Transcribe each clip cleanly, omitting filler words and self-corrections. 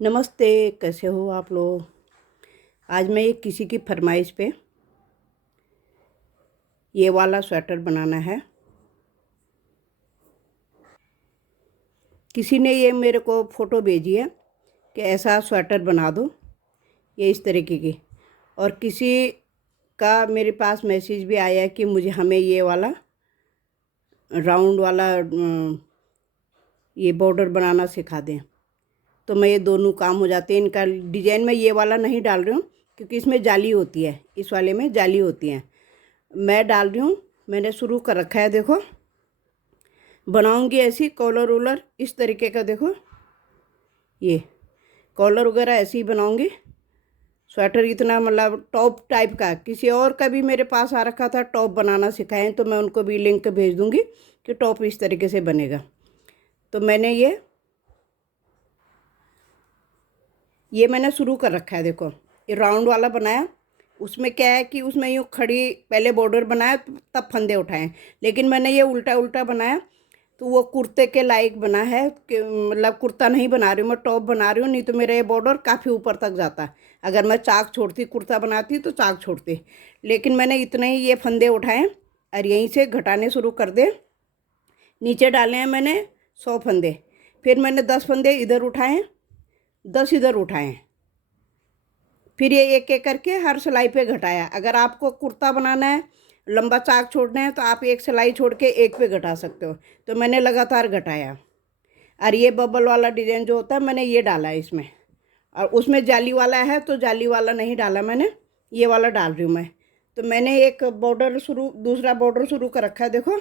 नमस्ते। कैसे हो आप लोग। आज मैं किसी की फरमाइश पे ये वाला स्वेटर बनाना है। किसी ने ये मेरे को फ़ोटो भेजी है कि ऐसा स्वेटर बना दो, ये इस तरीके की। और किसी का मेरे पास मैसेज भी आया है कि मुझे हमें ये वाला राउंड वाला ये बॉर्डर बनाना सिखा दें। तो मैं ये दोनों काम हो जाते हैं। इनका डिजाइन मैं ये वाला नहीं डाल रही हूँ क्योंकि इसमें जाली होती है, इस वाले में जाली होती है। मैं डाल रही हूँ, मैंने शुरू कर रखा है। देखो बनाऊंगी ऐसी कॉलर वॉलर इस तरीके का। देखो ये कॉलर वगैरह ऐसे ही बनाऊंगी। स्वेटर इतना मतलब टॉप टाइप का, किसी और का भी मेरे पास आ रखा था टॉप बनाना सिखाएं, तो मैं उनको भी लिंक भेज दूंगी कि टॉप इस तरीके से बनेगा। तो मैंने ये मैंने शुरू कर रखा है। देखो ये राउंड वाला बनाया। उसमें क्या है कि उसमें यूँ खड़ी पहले बॉर्डर बनाया तब फंदे उठाए, लेकिन मैंने ये उल्टा उल्टा बनाया तो वो कुर्ते के लायक बना है कि मतलब कुर्ता नहीं बना रही हूँ मैं, टॉप बना रही हूँ। नहीं तो मेरा ये बॉर्डर काफ़ी ऊपर तक जाता। अगर मैं चाक छोड़ती कुर्ता बनाती तो चाक छोड़ती, लेकिन मैंने इतने ही ये फंदे उठाए और यहीं से घटाने शुरू कर दे। नीचे डाले हैं मैंने 100 फंदे, फिर मैंने 10 फंदे इधर उठाए, 10 इधर उठाए, फिर ये एक एक करके हर सिलाई पे घटाया। अगर आपको कुर्ता बनाना है, लंबा चाक छोड़ना है, तो आप एक सिलाई छोड़ के एक पे घटा सकते हो। तो मैंने लगातार घटाया। और ये बबल वाला डिज़ाइन जो होता है मैंने ये डाला है इसमें, और उसमें जाली वाला है तो जाली वाला नहीं डाला मैंने, ये वाला डाल रही हूँ मैं। तो मैंने एक बॉर्डर शुरू, दूसरा बॉर्डर शुरू कर रखा है। देखो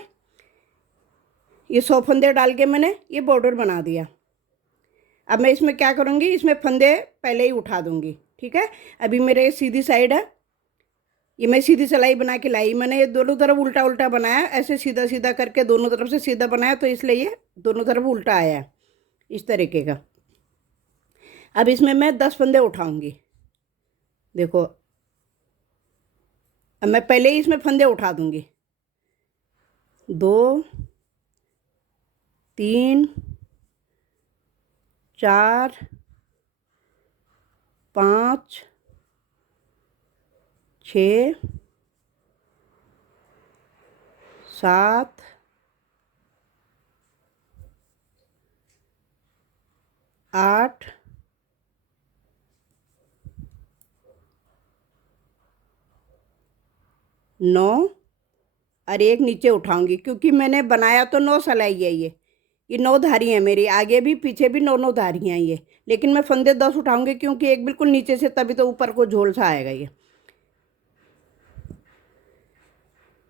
ये 100 फंदे डाल के मैंने ये बॉर्डर बना दिया। अब मैं इसमें क्या करूँगी, इसमें फंदे पहले ही उठा दूँगी। ठीक है, अभी मेरे सीधी साइड है, ये मैं सीधी सिलाई बना के लाई। मैंने ये दोनों तरफ उल्टा उल्टा बनाया, ऐसे सीधा सीधा करके दोनों तरफ से सीधा बनाया, तो इसलिए ये दोनों तरफ उल्टा आया है इस तरीके का। अब इसमें मैं 10 फंदे उठाऊंगी। देखो अब मैं पहले ही इसमें फंदे उठा दूंगी। 2 3 4 5 6 7 8 9 और एक नीचे उठाऊंगी, क्योंकि मैंने बनाया तो 9 सिलाई है। ये 9 धारी हैं मेरी, आगे भी पीछे भी 9 9 धारी हैं ये। लेकिन मैं फंदे 10 उठाऊंगी क्योंकि एक बिल्कुल नीचे से, तभी तो ऊपर को झोल सा आएगा ये।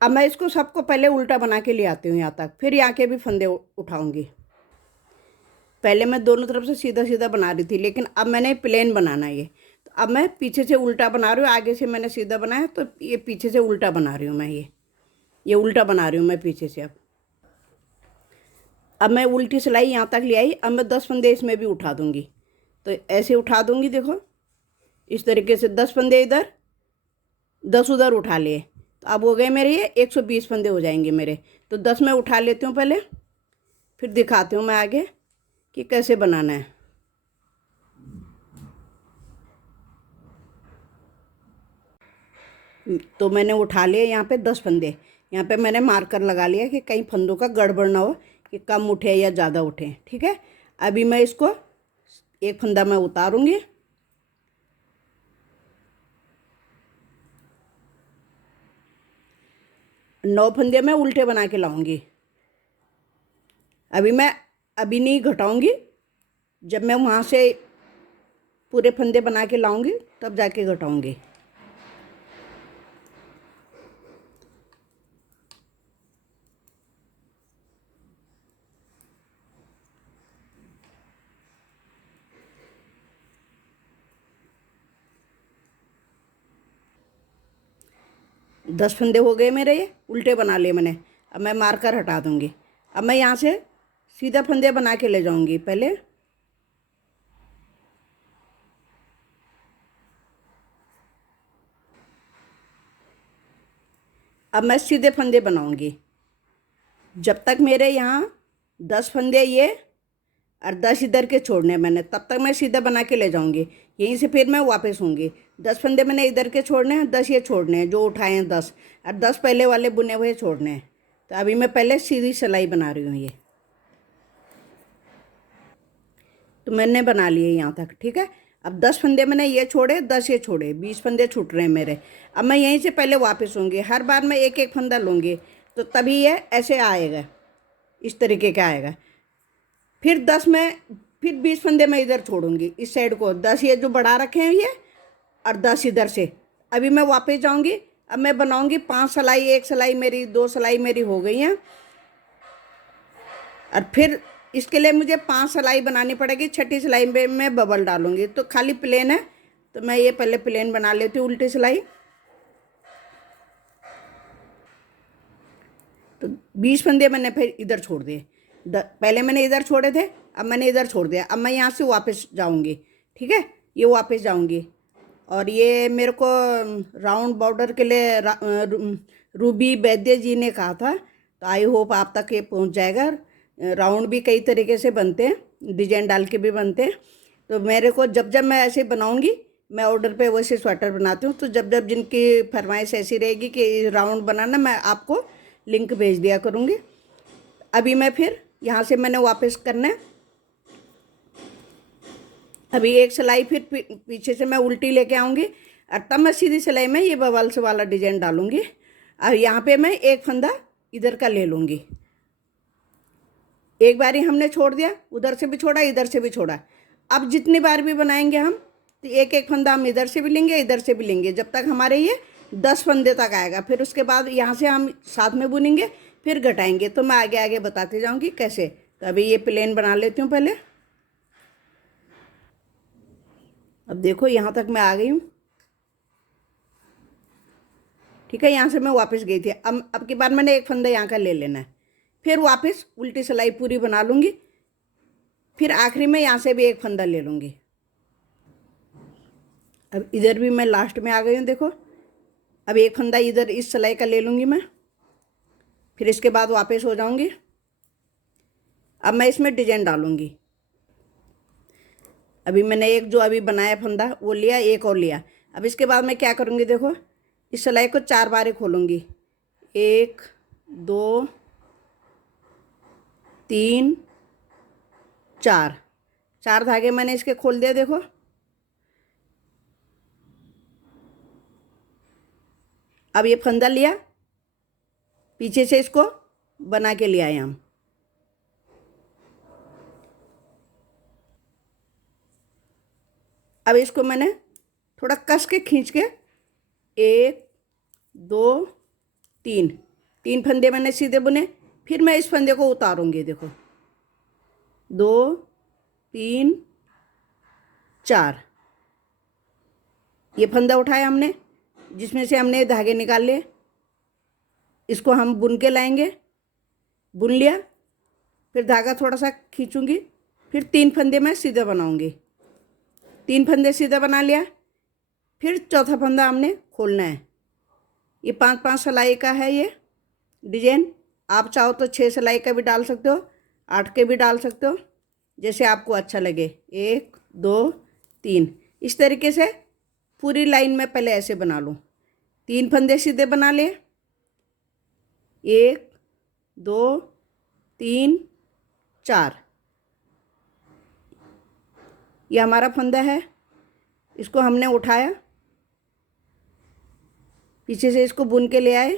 अब मैं इसको सबको पहले उल्टा बना के ले आती हूँ यहाँ तक, फिर यहाँ के भी फंदे उठाऊंगी। पहले मैं दोनों तरफ से सीधा सीधा बना रही थी, लेकिन अब मैंने प्लेन बनाना है ये। तो अब मैं पीछे से उल्टा बना रही हूँ, आगे से मैंने सीधा बनाया तो ये पीछे से उल्टा बना रही हूँ मैं। ये उल्टा बना रही हूँ मैं पीछे से। अब मैं उल्टी सिलाई यहाँ तक ले आई। अब मैं 10 फंदे इसमें भी उठा दूँगी, तो ऐसे उठा दूँगी। देखो इस तरीके से 10 फंदे इधर 10 उधर उठा लिए, तो अब हो गए मेरे ये 120 फंदे हो जाएंगे मेरे। तो 10 मैं उठा लेती हूँ पहले, फिर दिखाती हूँ मैं आगे कि कैसे बनाना है। तो मैंने उठा लिए यहाँ पे 10 फंदे। यहाँ पे मैंने मार्कर लगा लिया कि कहीं फंदों का गड़बड़ ना हो, कि कम उठे या ज़्यादा उठे। ठीक है, अभी मैं इसको एक फंदा मैं उतारूँगी। नौ फंदे मैं उल्टे बना के लाऊंगी। अभी नहीं घटाऊंगी, जब मैं वहाँ से पूरे फंदे बना के लाऊंगी तब जाके घटाऊंगी। दस फंदे हो गए मेरे, ये उल्टे बना लिए मैंने। अब मैं मार्कर हटा दूंगी। अब मैं यहाँ से सीधा फंदे बना के ले जाऊंगी पहले। अब मैं सीधे फंदे बनाऊंगी। जब तक मेरे यहाँ 10 फंदे ये और 10 इधर के छोड़ने हैं मैंने, तब तक मैं सीधा बना के ले जाऊंगी। यहीं से फिर मैं वापस होंगी। 10 फंदे मैंने इधर के छोड़ने हैं, 10 ये छोड़ने हैं जो उठाए हैं 10, और 10 पहले वाले बुने हुए छोड़ने हैं। तो अभी मैं पहले सीधी सिलाई बना रही हूँ ये। तो मैंने बना लिए यहाँ तक, ठीक है। अब 10 फंदे मैंने ये छोड़े, 10 ये छोड़े, 20 फंदे छूट रहे हैं मेरे। अब मैं यहीं से पहले वापस होंगी, हर बार मैं एक एक फंदा लूँगी, तो तभी ये ऐसे आएगा, इस तरीके का आएगा। फिर 10 में, फिर 20 फंदे मैं इधर छोड़ूंगी इस साइड को, 10 ये जो बढ़ा रखे हैं ये, और 10 इधर से। अभी मैं वापस जाऊंगी। अब मैं बनाऊंगी 5 सिलाई, 1 सिलाई मेरी, 2 सिलाई मेरी हो गई हैं। और फिर इसके लिए मुझे 5 सिलाई बनानी पड़ेगी। छठी सिलाई में मैं बबल डालूंगी। तो खाली प्लेन है, तो मैं ये पहले प्लेन बना लेती हूँ उल्टी सिलाई। तो 20 फंदे मैंने फिर इधर छोड़ दिए। पहले मैंने इधर छोड़े थे, अब मैंने इधर छोड़ दिया। अब मैं यहाँ से वापस जाऊँगी, ठीक है। ये वापस जाऊँगी, और ये मेरे को राउंड बॉर्डर के लिए रूबी वैद्य जी ने कहा था, तो आई होप आप तक ये पहुँच जाएगा। राउंड भी कई तरीके से बनते हैं, डिजाइन डाल के भी बनते हैं। तो मेरे को जब जब मैं ऐसे बनाऊँगी, मैं ऑर्डर पे वैसे स्वेटर बनाती हूँ। तो जब जब जिनकी फरमाइश ऐसी रहेगी कि राउंड बनाना, मैं आपको लिंक भेज दिया करूँगी। अभी मैं फिर यहाँ से मैंने वापस करना है। अभी एक सिलाई फिर पीछे से मैं उल्टी लेके आऊँगी, और तब मैं सीधी सिलाई में ये बबल्स वाला डिजाइन डालूँगी। और यहाँ पे मैं एक फंदा इधर का ले लूँगी। एक बार ही हमने छोड़ दिया, उधर से भी छोड़ा, इधर से भी छोड़ा। अब जितनी बार भी बनाएंगे हम, तो एक एक फंदा हम इधर से भी लेंगे, इधर से भी लेंगे, जब तक हमारे ये 10 फंदे तक आएगा। फिर उसके बाद यहाँ से हम साथ में बुनेंगे, फिर घटाएंगे। तो मैं आगे आगे बताती जाऊँगी कैसे। तो अभी ये प्लेन बना लेती हूँ पहले। अब देखो यहाँ तक मैं आ गई हूँ, ठीक है। यहाँ से मैं वापस गई थी। अब की बार मैंने एक फंदा यहाँ का ले लेना है, फिर वापस उल्टी सिलाई पूरी बना लूँगी। फिर आखिरी में यहाँ से भी एक फंदा ले लूँगी। अब इधर भी मैं लास्ट में आ गई हूँ, देखो। अब एक फंदा इधर इस सिलाई का ले लूँगी मैं, फिर इसके बाद वापस हो जाऊँगी। अब मैं इसमें डिजाइन डालूँगी। अभी मैंने एक जो अभी बनाया फंदा वो लिया, एक और लिया। अब इसके बाद मैं क्या करूँगी, देखो, इस सिलाई को 4 बार खोलूँगी। 1 2 3 4, 4 धागे मैंने इसके खोल दिया, देखो। अब ये फंदा लिया, पीछे से इसको बना के ले आए हम। अब इसको मैंने थोड़ा कस के खींच के 1 2 3, 3 फंदे मैंने सीधे बुने। फिर मैं इस फंदे को उतारूंगी, देखो, 2 3 4। ये फंदा उठाया हमने, जिसमें से हमने धागे निकाल लिए। इसको हम बुन के लाएंगे, बुन लिया, फिर धागा थोड़ा सा खींचूंगी, फिर 3 फंदे मैं सीधे बनाऊंगी। 3 फंदे सीधा बना लिया, फिर चौथा फंदा हमने खोलना है। ये 5-5 सिलाई का है ये डिजाइन। आप चाहो तो 6 सिलाई का भी डाल सकते हो, 8 के भी डाल सकते हो, जैसे आपको अच्छा लगे। 1 2 3, इस तरीके से पूरी लाइन में पहले ऐसे बना लूँ। 3 फंदे सीधे बना ले, 1 2 3 4। ये हमारा फंदा है, इसको हमने उठाया, पीछे से इसको बुन के ले आए।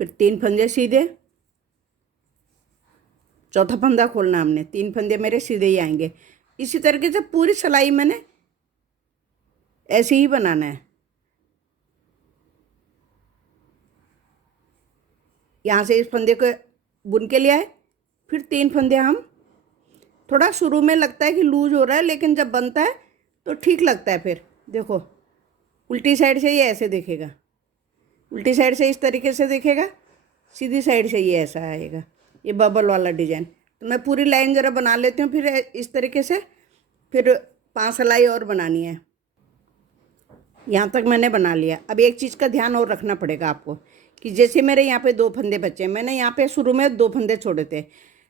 फिर 3 फंदे सीधे, चौथा फंदा खोलना हमने। 3 फंदे मेरे सीधे ही आएंगे। इसी तरीके से पूरी सिलाई मैंने ऐसे ही बनाना है। यहाँ से इस फंदे को बुन के ले आए, फिर 3 फंदे हम, थोड़ा शुरू में लगता है कि लूज हो रहा है, लेकिन जब बनता है तो ठीक लगता है। फिर देखो, उल्टी साइड से ये ऐसे दिखेगा, उल्टी साइड से इस तरीके से दिखेगा, सीधी साइड से ये ऐसा आएगा, ये बबल वाला डिजाइन। तो मैं पूरी लाइन ज़रा बना लेती हूँ, फिर इस तरीके से। फिर 5 सिलाई और बनानी है। यहाँ तक मैंने बना लिया। अब एक चीज़ का ध्यान और रखना पड़ेगा आपको कि जैसे मेरे यहाँ पे 2 फंदे बचे, मैंने यहाँ पे शुरू में 2 फंदे छोड़े थे।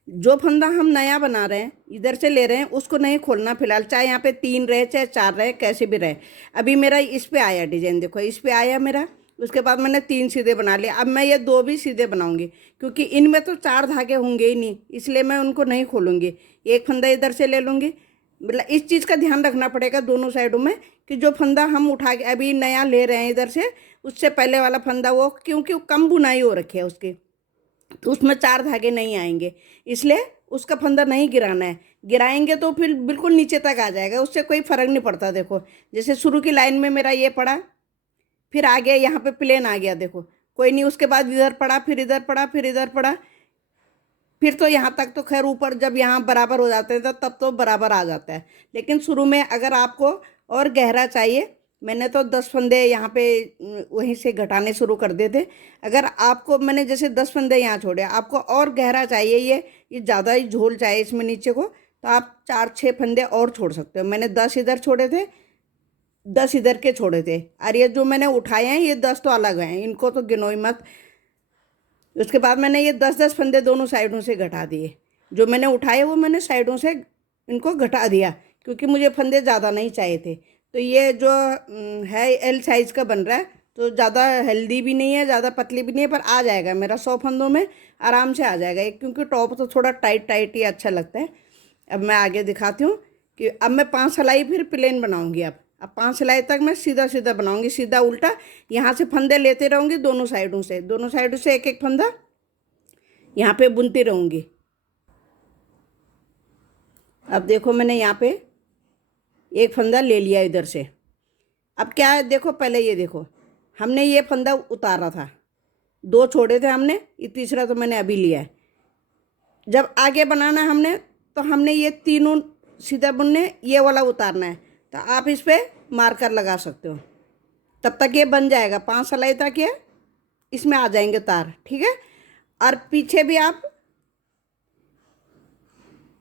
जो फंदा हम नया बना रहे हैं, इधर से ले रहे हैं, उसको नहीं खोलना फिलहाल, चाहे यहाँ पे 3 रहे चाहे 4 रहे, कैसे भी रहे। अभी मेरा इस पे आया डिजाइन, देखो इस पे आया मेरा। उसके बाद मैंने 3 सीधे बना लिए। अब मैं ये 2 भी सीधे बनाऊंगी, क्योंकि इनमें तो 4 धागे होंगे ही नहीं, इसलिए मैं उनको नहीं खोलूंगी। एक फंदा इधर से ले लूँगी। मतलब इस चीज़ का ध्यान रखना पड़ेगा दोनों साइडों में कि जो फंदा हम उठा के अभी नया ले रहे हैं इधर से, उससे पहले वाला फंदा वो, क्योंकि वो कम बुनाई हो रखी है उसकी, तो उसमें 4 धागे नहीं आएंगे, इसलिए उसका फंदा नहीं गिराना है। गिराएंगे तो फिर बिल्कुल नीचे तक आ जाएगा, उससे कोई फर्क नहीं पड़ता। देखो जैसे शुरू की लाइन में मेरा ये पड़ा, फिर आ गया यहाँ पे प्लेन आ गया, देखो कोई नहीं, उसके बाद इधर पड़ा, फिर इधर पड़ा, फिर इधर पड़ा, फिर तो यहाँ तक तो खैर ऊपर जब यहाँ बराबर हो जाते हैं तो तब तो बराबर आ जाता है। लेकिन शुरू में अगर आपको और गहरा चाहिए, मैंने तो 10 फंदे यहाँ पे वहीं से घटाने शुरू कर दिए थे। अगर आपको मैंने जैसे 10 फंदे यहाँ छोड़े, आपको और गहरा चाहिए, ये ज़्यादा ही झोल चाहिए इसमें नीचे को, तो आप 4-6 फंदे और छोड़ सकते हो। मैंने 10 इधर छोड़े थे, 10 इधर के छोड़े थे, और ये जो मैंने उठाए हैं ये 10 तो अलग हैं, इनको तो गिनो ही मत। उसके बाद मैंने ये 10-10 फंदे दोनों साइडों से घटा दिए। जो मैंने उठाए वो मैंने साइडों से इनको घटा दिया, क्योंकि मुझे फंदे ज़्यादा नहीं चाहिए थे। तो ये जो है एल साइज़ का बन रहा है, तो ज़्यादा हेल्दी भी नहीं है, ज़्यादा पतली भी नहीं है, पर आ जाएगा मेरा 100 फंदों में आराम से आ जाएगा। क्योंकि टॉप तो थोड़ा टाइट टाइट ही अच्छा लगता है। अब मैं आगे दिखाती हूँ कि अब मैं 5 सिलाई फिर प्लेन बनाऊँगी। अब 5 सिलाई तक मैं सीधा सीधा बनाऊँगी, सीधा उल्टा। यहाँ से फंदे लेते रहूँगी दोनों साइडों से एक एक फंदा यहाँ पे बुनती रहूँगी। अब देखो मैंने यहाँ पे एक फंदा ले लिया इधर से। अब क्या है, देखो पहले ये देखो, हमने ये फंदा उतारा था, 2 छोड़े थे हमने, ये तीसरा तो मैंने अभी लिया है। जब आगे बनाना है हमने, तो हमने ये तीनों सीधा बुनने, ये वाला उतारना है, तो आप इस पर मार्कर लगा सकते हो। तब तक ये बन जाएगा, 5 सिलाई तक ये इसमें आ जाएंगे तार, ठीक है। और पीछे भी आप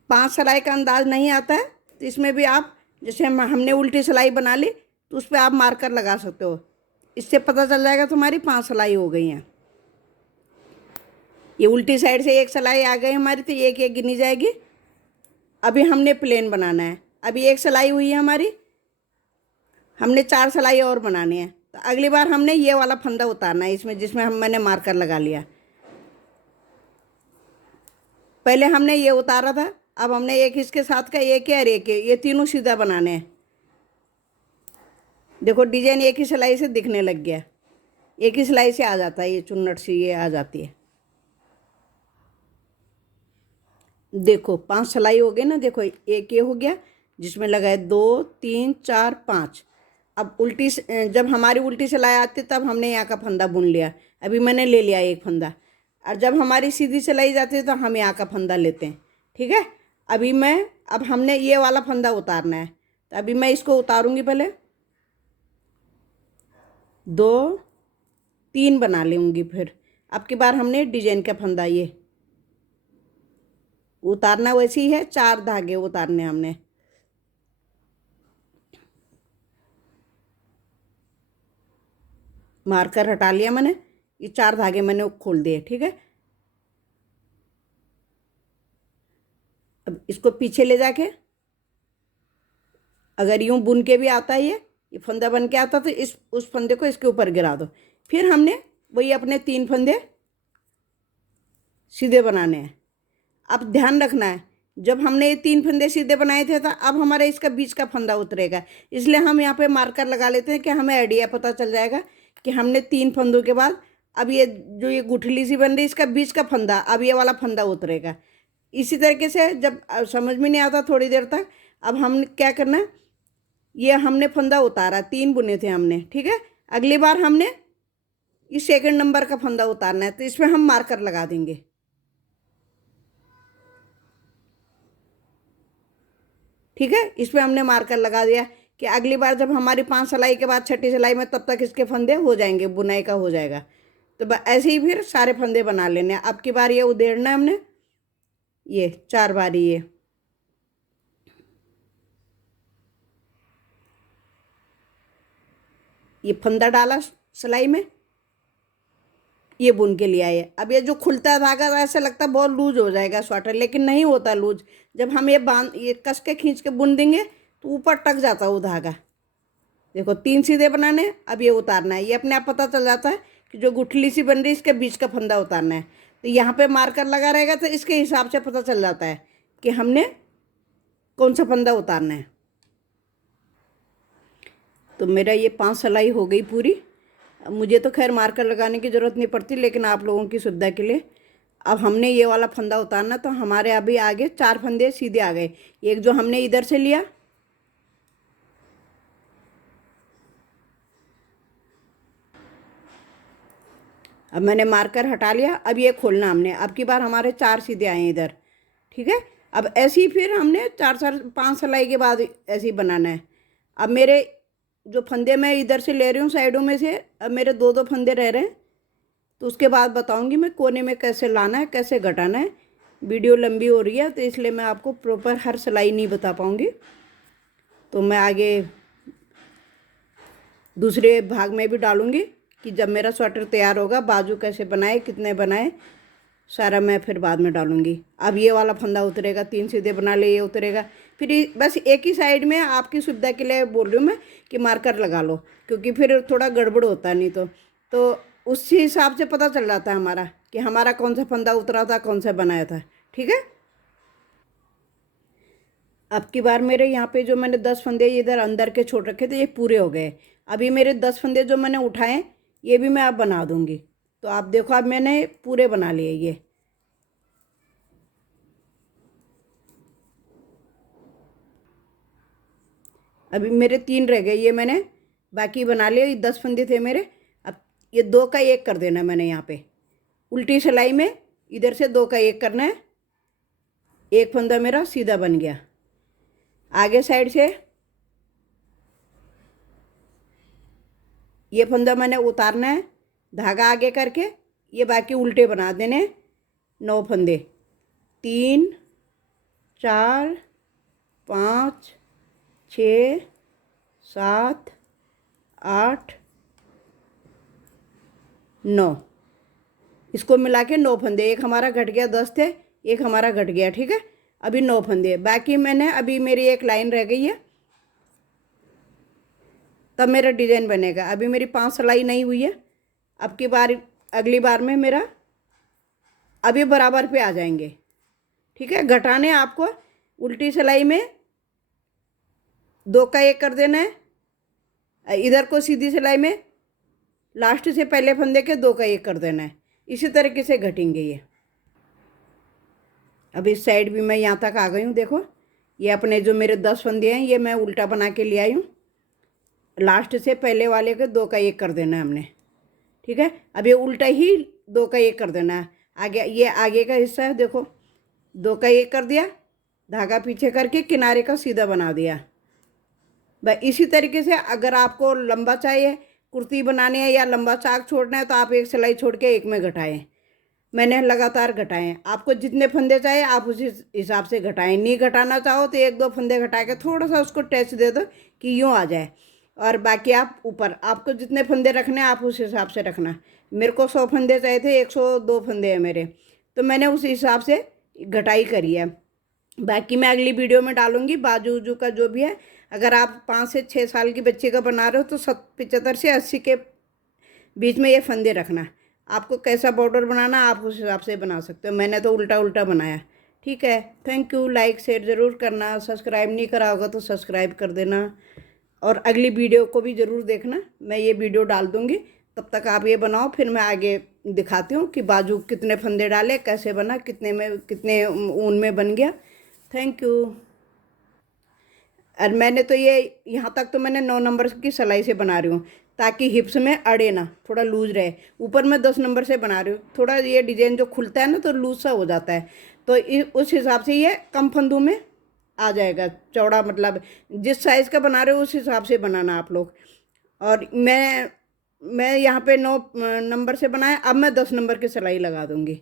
5 सिलाई का अंदाज नहीं आता है, तो इसमें भी आप जैसे हमने उल्टी सिलाई बना ली, तो उस पर आप मार्कर लगा सकते हो। इससे पता चल जाएगा तुम्हारी 5 सिलाई हो गई हैं। ये उल्टी साइड से एक सिलाई आ गई हमारी, तो एक एक गिनी जाएगी। अभी हमने प्लेन बनाना है, अभी एक सिलाई हुई है हमारी, हमने 4 सिलाई और बनानी है। तो अगली बार हमने ये वाला फंदा उतारना है इसमें, जिसमें मैंने मार्कर लगा लिया। पहले हमने ये उतारा था, अब हमने एक इसके साथ का एक है और एक है, ये तीनों सीधा बनाने हैं। देखो डिजाइन एक ही सिलाई से दिखने लग गया, एक ही सिलाई से आ जाता है, ये चुन्नट सी ये आ जाती है। देखो 5 सिलाई हो गई ना, देखो एक ये हो गया जिसमें लगा है 2 3 4 5। अब उल्टी जब हमारी उल्टी सिलाई आती तब हमने यहाँ का फंदा बुन लिया, अभी मैंने ले लिया एक फंदा। और जब हमारी सीधी सिलाई जाती है तो हम यहाँ का फंदा लेते हैं, ठीक है। अब हमने ये वाला फंदा उतारना है, तो अभी मैं इसको उतारूंगी। पहले 2 3 बना लूँगी, फिर अब की बार हमने डिजाइन का फंदा ये उतारना, वैसे ही है 4 धागे उतारने हमने। मार्कर हटा लिया मैंने, ये 4 धागे मैंने खोल दिए, ठीक है। अब इसको पीछे ले जाके, अगर यूं बुन के भी आता है ये फंदा बन के आता, तो इस उस फंदे को इसके ऊपर गिरा दो। फिर हमने वही अपने 3 फंदे सीधे बनाने हैं। अब ध्यान रखना है, जब हमने ये 3 फंदे सीधे बनाए थे, तो अब हमारे इसका बीच का फंदा उतरेगा, इसलिए हम यहाँ पे मार्कर लगा लेते हैं कि हमें आइडिया पता चल जाएगा कि हमने 3 फंदों के बाद अब ये जो ये गुठली सी बन रही है, इसका बीच का फंदा, अब ये वाला फंदा उतरेगा। इसी तरीके से जब समझ में नहीं आता थोड़ी देर तक, अब हम क्या करना है, ये हमने फंदा उतारा, 3 बुने थे हमने, ठीक है। अगली बार हमने ये सेकंड नंबर का फंदा उतारना है, तो इसमें हम मार्कर लगा देंगे, ठीक है। इस पर हमने मार्कर लगा दिया कि अगली बार जब हमारी 5 सिलाई के बाद 6ठी सिलाई में, तब तक इसके फंदे हो जाएंगे, बुनाई का हो जाएगा। तो ऐसे ही फिर सारे फंदे बना लेने हैं। अब की बार ये उधेड़ना है हमने, ये 4 बारी ये, ये फंदा डाला सिलाई में, ये बुन के लिया है। अब ये जो खुलता है धागा ऐसा लगता है बहुत लूज हो जाएगा स्वेटर, लेकिन नहीं होता लूज। जब हम ये कस के खींच के बुन देंगे तो ऊपर टक जाता है वो धागा। देखो 3 सीधे बनाने, अब ये उतारना है। ये अपने आप पता चल जाता है कि जो गुठली सी बन रही है इसके बीच का फंदा उतारना है। तो यहाँ पे मार्कर लगा रहेगा तो इसके हिसाब से पता चल जाता है कि हमने कौन सा फंदा उतारना है। तो मेरा ये 5 सिलाई हो गई पूरी। मुझे तो खैर मार्कर लगाने की ज़रूरत नहीं पड़ती, लेकिन आप लोगों की सुविधा के लिए अब हमने ये वाला फंदा उतारना। तो हमारे अभी आगे 4 फंदे सीधे आ गए। एक जो हमने इधर से लिया, अब मैंने मार्कर हटा लिया। अब ये खोलना हमने, अब की बार हमारे 4 सीधे आए इधर, ठीक है। अब ऐसे ही फिर हमने 5 सिलाई के बाद ऐसे ही बनाना है। अब मेरे जो फंदे मैं इधर से ले रही हूँ साइडों में से, अब मेरे 2 फंदे रह रहे हैं। तो उसके बाद बताऊँगी मैं कोने में कैसे लाना है, कैसे घटाना है। वीडियो लंबी हो रही है तो इसलिए मैं आपको प्रॉपर हर सिलाई नहीं बता पाऊँगी। तो मैं आगे दूसरे भाग में भी डालूँगी कि जब मेरा स्वेटर तैयार होगा बाजू कैसे बनाए, कितने बनाए, सारा मैं फिर बाद में डालूँगी। अब ये वाला फंदा उतरेगा, 3 सीधे बना ले, ये उतरेगा। फिर बस एक ही साइड में आपकी सुविधा के लिए बोल रही हूँ मैं कि मार्कर लगा लो, क्योंकि फिर थोड़ा गड़बड़ होता है नहीं तो उसी हिसाब से पता चल जाता है हमारा कि हमारा कौन सा फंदा उतरा था, कौन सा बनाया था, ठीक है। अब की बार मेरे यहाँ पे जो मैंने 10 फंदे इधर अंदर के छोड़ रखे थे ये पूरे हो गए। अभी मेरे 10 फंदे जो मैंने उठाए ये भी मैं अब बना दूँगी। तो आप देखो अब मैंने पूरे बना लिए ये। अभी मेरे 3 रह गए, ये मैंने बाकी बना लिए। ये 10 फंदे थे मेरे। अब ये 2 का 1 कर देना मैंने यहाँ पे उल्टी सिलाई में, इधर से 2 का 1 करना है। एक फंदा मेरा सीधा बन गया। आगे साइड से ये फंदा मैंने उतारना है, धागा आगे करके ये बाकी उल्टे बना देने। 9 फंदे, 3 4 5 6 7 8 9, इसको मिला के 9 फंदे। एक हमारा घट गया, 10 थे, एक हमारा घट गया, ठीक है। अभी 9 फंदे बाकी मैंने, अभी मेरी एक लाइन रह गई है तब मेरा डिजाइन बनेगा। अभी मेरी 5 सिलाई नहीं हुई है। अब की बार अगली बार में मेरा अभी बराबर पे आ जाएंगे, ठीक है। घटाने आपको उल्टी सिलाई में 2 का 1 कर देना है। इधर को सीधी सिलाई में लास्ट से पहले फंदे के 2 का 1 कर देना है। इसी तरीके से घटेंगे ये। अब इस साइड भी मैं यहाँ तक आ गई हूँ। देखो ये अपने जो मेरे 10 फंदे हैं ये मैं उल्टा बना के ले आई हूँ। लास्ट से पहले वाले के 2 का 1 कर देना है हमने, ठीक है। अब ये उल्टा ही 2 का 1 कर देना है। आगे ये आगे का हिस्सा है, देखो 2 का 1 कर दिया, धागा पीछे करके किनारे का सीधा बना दिया। बस इसी तरीके से अगर आपको लंबा चाहिए, कुर्ती बनानी है या लंबा चाक छोड़ना है तो आप एक सिलाई छोड़ के एक में घटाएं। मैंने लगातार घटाएं। आपको जितने फंदे चाहिए आप उसी हिसाब से घटाएं। नहीं घटाना चाहो तो 1-2 फंदे घटा के थोड़ा सा उसको टच दे दो कि यूँ आ जाए, और बाकी आप ऊपर, आपको जितने फंदे रखने हैं आप उस हिसाब से रखना। मेरे को 100 फंदे चाहिए थे, 102 फंदे हैं मेरे, तो मैंने उस हिसाब से घटाई करी है। बाकी मैं अगली वीडियो में डालूंगी बाजू उजू का जो भी है। अगर आप 5 से 6 साल की बच्ची का बना रहे हो तो 75 से 80 के बीच में ये फंदे रखना। आपको कैसा बॉर्डर बनाना आप उस हिसाब से बना सकते हो। मैंने तो उल्टा उल्टा बनाया, ठीक है। Thank you. लाइक शेयर ज़रूर करना, सब्सक्राइब नहीं करा होगा तो सब्सक्राइब कर देना, और अगली वीडियो को भी ज़रूर देखना। मैं ये वीडियो डाल दूँगी, तब तक आप ये बनाओ, फिर मैं आगे दिखाती हूँ कि बाजू कितने फंदे डाले, कैसे बना, कितने में कितने ऊन में बन गया। Thank you. और मैंने तो ये यहाँ तक तो मैंने 9 नंबर की सिलाई से बना रही हूँ ताकि हिप्स में अड़े ना, थोड़ा लूज रहे। ऊपर मैं 10 नंबर से बना रही हूँ, थोड़ा ये डिजाइन जो खुलता है ना तो लूज सा हो जाता है, तो उस हिसाब से ये कम फंदों में आ जाएगा चौड़ा। मतलब जिस साइज़ का बना रहे हो उस हिसाब से बनाना आप लोग। और मैं यहाँ पे 9 नंबर से बनाया, अब मैं 10 नंबर की सिलाई लगा दूँगी।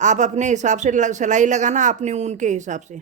आप अपने हिसाब से सिलाई लगाना, अपने ऊन के हिसाब से।